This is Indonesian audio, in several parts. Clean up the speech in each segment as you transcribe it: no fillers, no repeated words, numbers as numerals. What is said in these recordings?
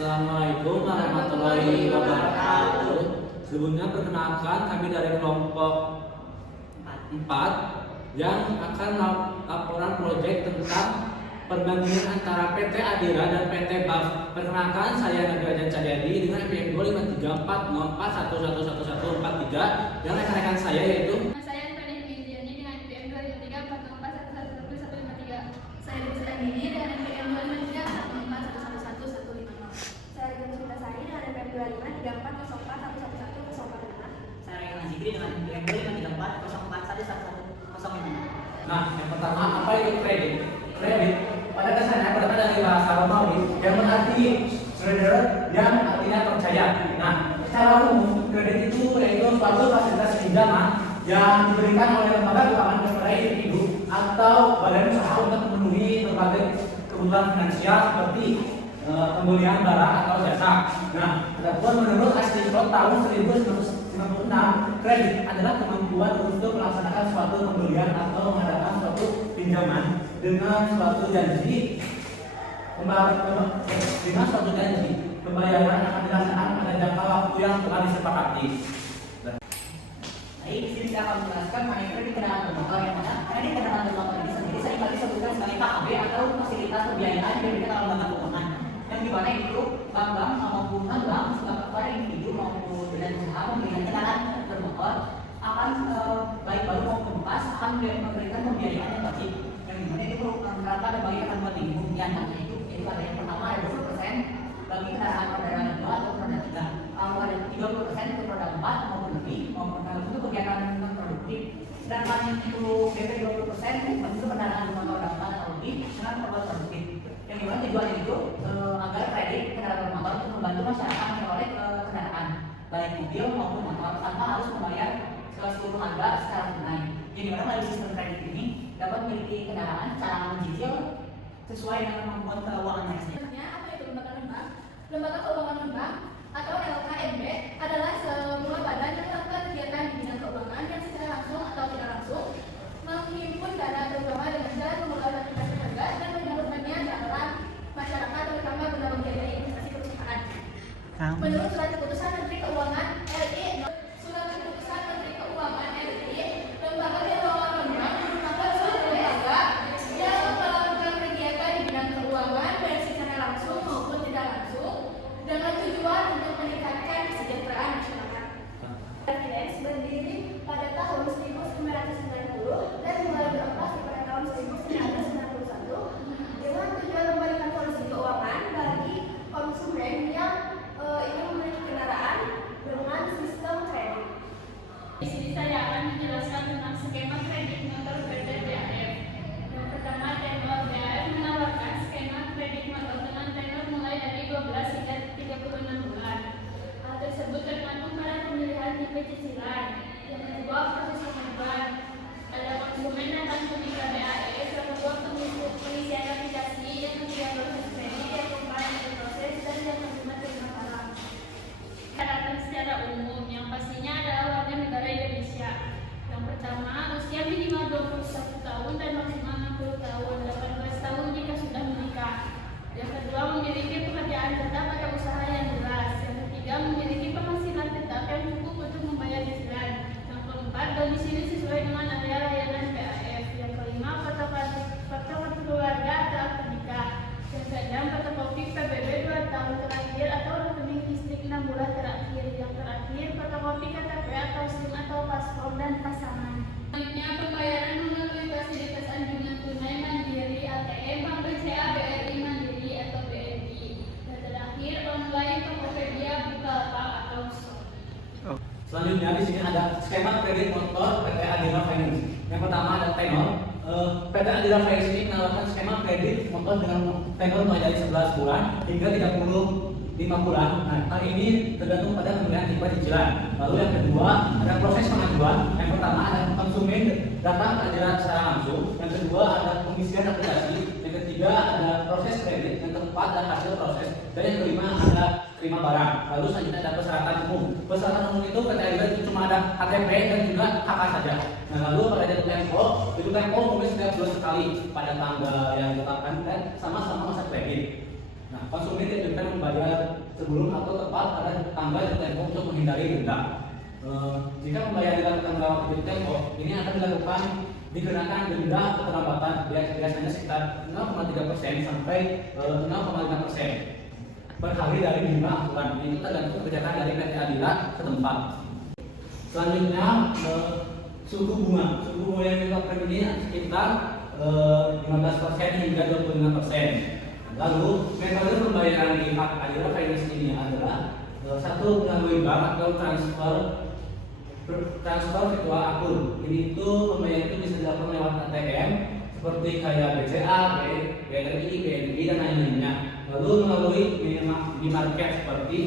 Assalamualaikum warahmatullahi wabarakatuh. Sebelumnya perkenalkan kami dari kelompok 4 yang akan laporan proyek tentang perbandingan antara PT Adira dan PT BAF. Perkenalkan, saya Nabi Ajan Cahyadi dengan NPM 25340411143 yang rekan-rekan saya yaitu Saya Fadil Binjani dengan NPM 25340411153. Saya Rizky Andini dengan NPM 25340411115. Saya Rizky Sari dengan NPM 25340411145. Saya Rayana Zikri dengan NPM 25340411115. Nah, yang pertama, apa itu kredit? Kredit pada dasarnya berasal dari bahasa Romawi yang berarti creditor, yang artinya percaya. Nah, secara umum kredit itu yaitu suatu fasilitas pinjaman yang diberikan oleh lembaga keuangan kepada individu atau badan usaha untuk memenuhi berbagai kebutuhan finansial seperti pembelian barang atau jasa. Nah, adapun menurut Asdikdot tahun 1996, kredit adalah kemampuan untuk melaksanakan suatu pembelian atau mengadakan suatu pinjaman dengan suatu janji pembayaran akan dilaksanakan pada jangka waktu yang telah disepakati. Baik, di sini saya akan menjelaskan mengenai kredit kendaraan bermotor yang mana kredit kendaraan bermotor ini sendiri seringkali disebutkan sebagai KKB atau fasilitas pembiayaan yang diberikan oleh lembaga keuangan, yang dimana itu bank-bank maupun bank kepada individu maupun badan usaha memberikan kendaraan bermotor akan baik baru maupun bekas akan memberikan pembiayaan yang wajib, yang dimana itu rata-rata ada bagi akan buat minimum yang itu pada yang pertama ada 20% bagi kendaraan roda 2 atau roda 3, kalau ada 30% untuk roda 4 maupun lebih maupun untuk kegiatan non produktif, sedangkan itu DP 20% untuk kendaraan motor roda 4 atau lebih dengan perbuatan produktif, yang dimana tujuannya itu agar kredit kendaraan bermotor untuk membantu masyarakat memperoleh kendaraan baik mobil maupun motor tanpa harus membayar seluruh harga secara tunai. Jadi dimana melalui sistem kredit ini dapat memiliki kendaraan secara mencicil sesuai dengan kemampuan keuangan mereka sendiri. Apa itu lembaga lembang? Lembaga keuangan lembang atau LKMB adalah semua badan yang melakukan kegiatan di bidang keuangan yang secara langsung atau tidak langsung menghimpun dana terutama dengan cara mengelola aplikasi harga dan menyalurkannya dalam masyarakat terutama guna membiayai investasi perusahaan. Menurut surat keputusan Menteri Keuangan RI lembaga keuangan lembang merupakan suatu lembaga yang melakukan kegiatan di bidang keuangan baik secara langsung maupun tidak langsung dengan tujuan untuk meningkatkan kesejahteraan masyarakat. FIS berdiri pada tahun 1990 dan mulai beroperasi pada tahun 1991 dengan tujuan memberikan solusi keuangan bagi konsumen yang ingin memiliki kendaraan dengan sistem kredit. Di sini saya akan menjelaskan tentang skema kredit motor PT BAF. Yang pertama, tenor BAF menawarkan skema kredit motor dengan tenor mulai dari 12 hingga 36 bulan. Hal tersebut tergantung pada pemilihan tipe cicilan. Yang kedua, proses pengumuman. Ada konsumen datang ke BAF, yang kedua pengisian aplikasi, yang ketiga proses kredit, yang keempat proses dan yang kelima terima barang. Syarat secara umum yang pastinya adalah warga negara Indonesia. Yang pertama, usia minimal 21 tahun dan maksimal 60 tahun, 18 tahun jika sudah menikah. Yang kedua, memiliki pekerjaan tetap atau usaha yang jelas. Yang ketiga, memiliki penghasilan tetap yang cukup untuk membayar cicilan. Yang keempat, domisili sesuai dengan area layanan BAF. Yang kelima, fotokopi keluarga atau akte nikah. Yang keenam, fotokopi PBB 2 tahun terakhir atau rekening listrik 6 bulan terakhir. Yang terakhir, fotokopi KTP atau SIM atau paspor dan pasangan. Selanjutnya, pembayaran melalui fasilitas anjungan tunai mandiri ATM, Bank BCA, BRI Mandiri atau BRI. Dan terakhir, online Tokopedia, Bukalapak atau Shop. Selanjutnya di sini ada skema kredit motor PT Adira Finance. Yang pertama ada tenor. PT Adira Finance ini menawarkan skema kredit motor dengan tenor mulai dari 11 bulan hingga 35 bulan. Nah, hal ini tergantung pada pemilihan tipe cicilan. Lalu yang kedua ada proses pengajuan. Yang pertama ada konsumen datang ke Adira secara langsung. Yang kedua ada pengisian aplikasi. Yang ketiga ada proses kredit. Yang keempat ada hasil proses. Dan yang kelima ada terima barang. Lalu selanjutnya ada persyaratan umum. Persyaratan umum itu PT Adira itu cuma ada KTP dan juga KK saja. Nah, lalu pada jatuh tempo, itu tempo mungkin setiap bulan sekali pada tanggal yang ditetapkan dan sama-sama masa kredit. Nah, konsumen tidak dianjurkan membayar sebelum atau tepat pada tanggal jatuh tempo untuk menghindari denda. Jika pembayaran dilakukan lewat jatuh tempo, ini akan dikenakan denda keterlambatan biasanya sekitar 0,3% sampai 0,5% per hari dari jumlah angsuran. Ini tergantung kebijakan dari PT Adira setempat. Selanjutnya suku bunga yang ditetapkan ini sekitar 15% hingga 25%. Lalu metode pembayaran di Adira Finance ini adalah satu melalui bank atau transfer virtual akun. Ini itu pembayaran itu bisa dilakukan lewat ATM seperti kayak BCA, BRI, BNI dan lain-lainnya. Lalu melalui mini market seperti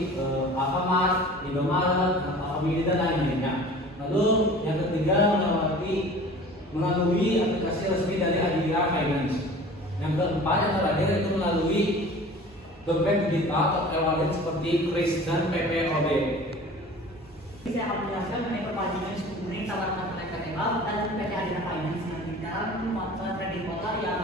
Alfamart, Indomaret, Alfamidi dan lain-lainnya. Lalu yang ketiga melalui aplikasi resmi dari Adira Finance. Yang keempat yang terakhir itu melalui dompet digital atau e-wallet seperti Kris dan PPOB. Saya akan menjelaskan mengenai perbandingan suku bunga yang ditawarkan oleh PT Bank dan PT Adira Finance yang di dalam trading motor yang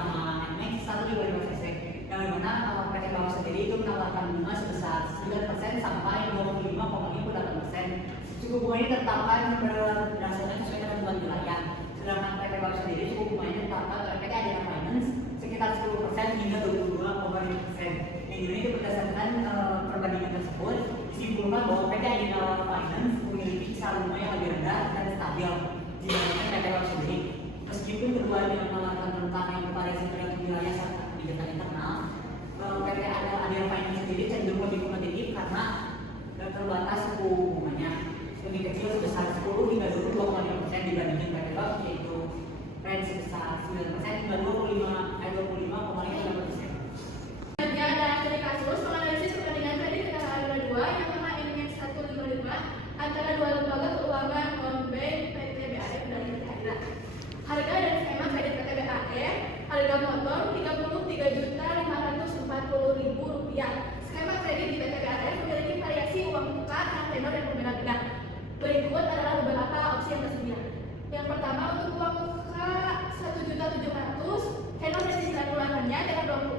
NMAX 125 cc. Yang dimana PT Bank sendiri itu menawarkan bunga sebesar 9% sampai 25,58%. Suku bunga ini ditetapkan berdasarkan sesuai ketentuan wilayah. Sedangkan PT Bank sendiri suku bunga ini ditetapkan oleh PT Adira Finance sekitar 10% hingga 22,5%. Yang ini berdasarkan perbandingan tersebut disimpulkan bahwa PT Adira Finance memiliki kisaran bunga yang lebih rendah dan stabil dibandingkan PT Bank sendiri. Meskipun keduanya menawarkan rentang yang bervariasi tergantung wilayah serta kebijakan internal, PT Adira Finance sendiri cenderung lebih kompetitif karena terbatas suku bunganya lebih kecil sebesar 10 hingga 22,5% dibandingkan PT Bank, yaitu range sebesar 9% hingga 25,5%. Selanjutnya ada studi kasus menganalisis perbandingan kredit antara Adira 2 yang nama NMAX 155 antara dua lembaga keuangan non-bank PT BAF dan PT Adira. Harga dan skema kredit PT BAF, harga motor Rp30.540.000. Skema kredit di PT BAF memiliki variasi uang muka dan tenor yang berbeda-beda. Berikut adalah beberapa opsi yang tersedia. Yang pertama untuk uang muka 1.700.000, tenor dari 9 bulanannya dengan 20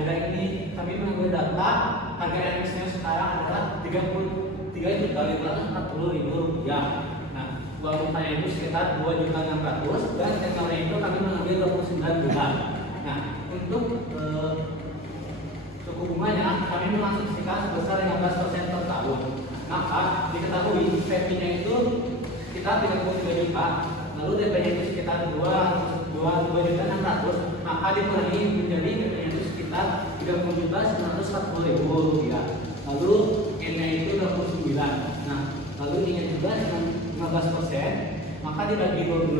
Adira ini kami mengambil data harga NMS-nya sekarang adalah 33.240.000 rupiah. Nah, uang rupanya itu sekitar 2.600.000 dan tenornya itu kami mengambil 29 bulan. Nah, untuk suku bunganya kami mengasumsikan sebesar 15% per tahun. Maka diketahui PP-nya itu sekitar 33 juta, lalu DP-nya itu sekitar 2.600.000, maka dikurangi menjadi PP-nya itu sekitar 30.940.000 rupiah. Lalu N-nya itu 29. Nah, lalu ingat juga dengan 15%, maka dibagi 12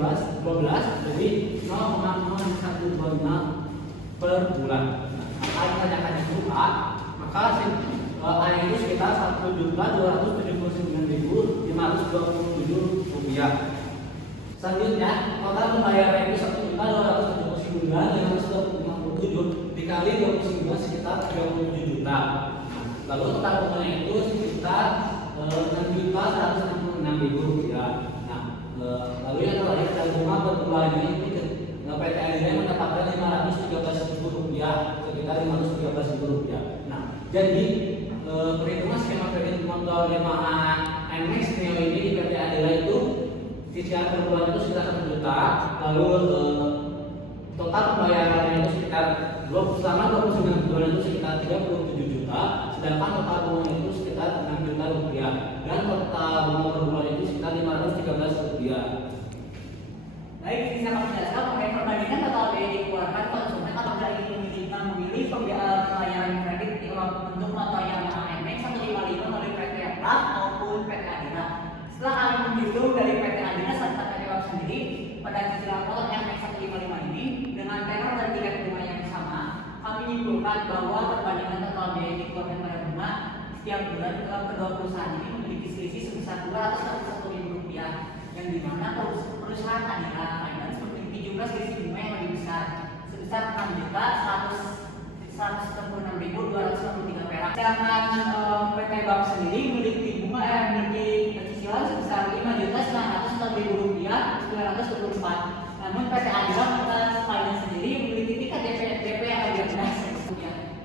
jadi 0,0126 per bulan. Nah, maka ditanyakan juga, maka A itu sekitar 1.279.527 rupiah. Selanjutnya, total pembayaran itu 1.279.527 dikali 29 sekitar 37 juta. Lalu total bunganya itu sekitar 6.166.000 rupiah. Nah, lalu yang terakhir total bunga per bulannya itu PT Adira mendapatkan 513.000 rupiah, sekitar 513.000 rupiah. Nah, jadi perhitungan skema kredit motor Yamaha NMAX Neo ini di PT Adira itu cicilan per bulan itu sekitar 1 juta, lalu total pembayarannya itu sekitar selama 29 bulan itu sekitar 37 juta, sedangkan total bunga itu sekitar 6 juta rupiah dan total bunga per bulan itu sekitar 513 rupiah. Baik, bisa kami jelaskan mengenai perbandingan total biaya dikeluarkan konsumen apabila ingin memilih pembayaran kredit untuk motor Yamaha NMAX 155 melalui PT BAF maupun PT Adira. Setelah kami menghitung dari PT Adira serta PT BAF sendiri pada cicilan motor NMAX 155 ini dengan tenor dan tingkat bunga yang sama, kami menyimpulkan bahwa perbandingan total biaya dikeluarkan pada bunga setiap bulan dalam kedua perusahaan ini memiliki selisih sebesar 261.000 rupiah, yang dimana perusahaan Adira Finance memiliki jumlah selisih bunga yang lebih besar sebesar 6.196.263 perak. Sedangkan PT BAF sendiri memiliki cicilan sebesar 5.909.000 rupiah 924. Namun PT Adira Finance sendiri memiliki tingkat DP yang lebih rendah.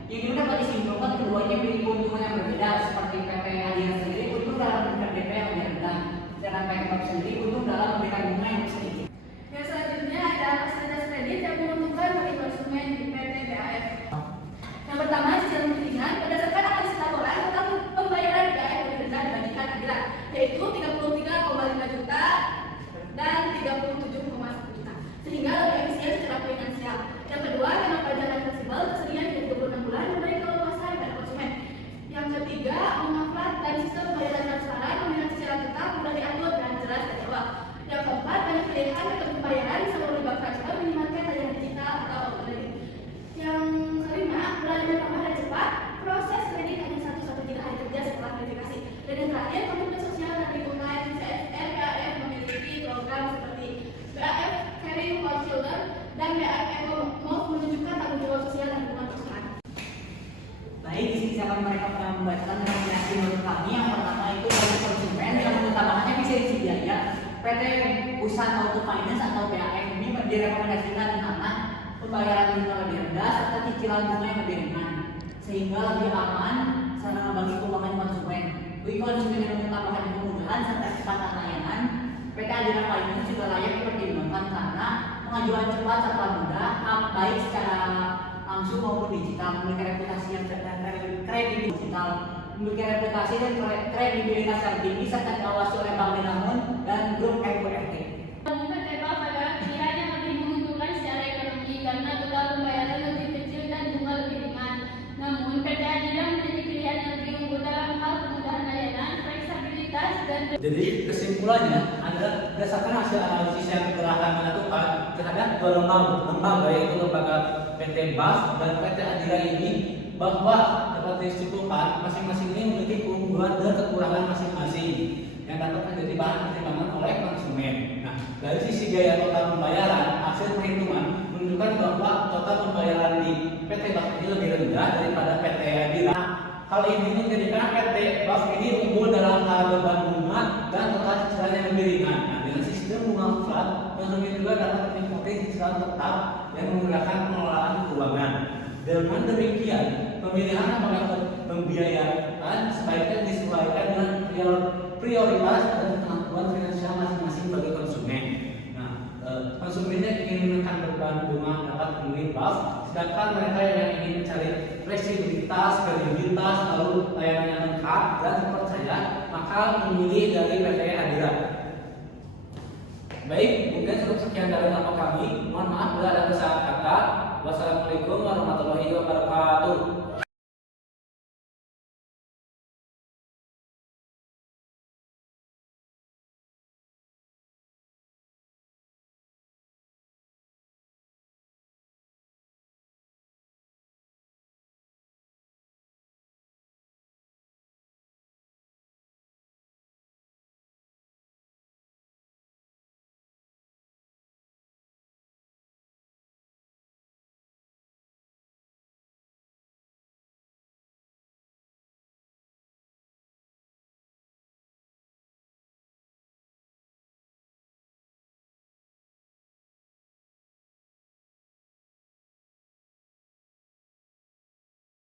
Yang juga dapat disimpulkan keduanya memiliki keuntungan yang berbeda, seperti PT Adira sendiri untung dalam memberikan DP yang lebih rendah, sedangkan PT BAF sendiri untung dalam memberikan bunga yang sedikit. Yang selanjutnya ada fasilitas kredit yang menguntungkan bagi konsumen di PT BAF. Yang pertama, cicilan ringan berdasarkan analisis laporan tentang pembayaran BAF lebih rendah dibandingkan Adira, yaitu 33,5 juta dan 37,1 juta, sehingga lebih efisien secara finansial. Yang kedua, memang pajak yang fleksibel tersedia hingga 26 bulan memberi keleluasan pada konsumen. Yang ketiga, mengupload dan sistem pembayaran transparan dengan cicilan tetap mudah diatur dan jelas dan jawab. Yang keempat, banyak pilihan metode pembayaran seluruh bank transfer minimalkan tagihan digital atau automatic. Yang kelima, melalui tambah dan cepat, proses kredit hanya 1-3 hari kerja setelah verifikasi. Dan yang terakhir, komitmen sosial dan lingkungan CSR BAF memiliki program seperti BAF Caring for Children dan BAF Eco menunjukkan tanggung jawab sosial dan lingkungan perusahaan. Baik, di sini silakan mereka pernah membacakan rekomendasi menurut kami. Yang pertama itu bagi konsumen yang mengutamakannya selisih biaya, PT Pusat Auto Finance atau BAF ini direkomendasikan karena pembayaran bunga lebih rendah serta cicilan bunga yang lebih ringan, sehingga lebih aman bagi keuangan konsumen. Bagi konsumen yang mengutamakan kemudahan serta kecepatan layanan, PT Adira Finance juga layak dipertimbangkan karena pengajuan cepat serta mudah, baik secara langsung maupun digital, memiliki reputasi yang kredit digital, memiliki reputasi dan kredibilitas yang tinggi serta diawasi oleh Bank Danamon dan grup FUFT. PT BAF adalah pilihan yang lebih menguntungkan secara ekonomi karena total pembayaran lebih kecil dan bunga lebih ringan. Namun PT Adira menjadi pilihan yang lebih unggul dalam hal kemudahan layanan, fleksibilitas dan. Jadi kesimpulannya adalah berdasarkan hasil analisis yang telah kami lakukan terhadap dua lembaga yaitu lembaga PT BAF dan PT Adira ini, bahwa dapat disimpulkan masing-masing ini memiliki keunggulan dan kekurangan masing-masing yang dapat menjadi bahan pertimbangan oleh konsumen. Nah, dari sisi biaya total pembayaran, hasil perhitungan menunjukkan bahwa total pembayaran di PT BAF ini lebih rendah daripada PT Adira. Hal ini menjadikan PT BAF ini unggul dalam hal beban bunga dan total cicilan yang lebih ringan. Nah, dengan sistem bunga flat, konsumen juga dapat menikmati cicilan tetap yang menggunakan pengelolaan keuangan. Dengan demikian, pemilihan apakah pembiayaan sebaiknya disesuaikan dengan prioritas dan kemampuan finansial masing-masing bagi konsumen. Nah, konsumennya ingin menekan beban bunga dapat memilih BAF, sedangkan mereka yang ingin mencari fleksibilitas, kredibilitas, lalu layanan yang lengkap dan terpercaya, maka memilih dari PT Adira. Baik, mungkin cukup sekian dari nama kami. Mohon maaf bila ada kesalahan kata. Wassalamualaikum warahmatullahi wabarakatuh.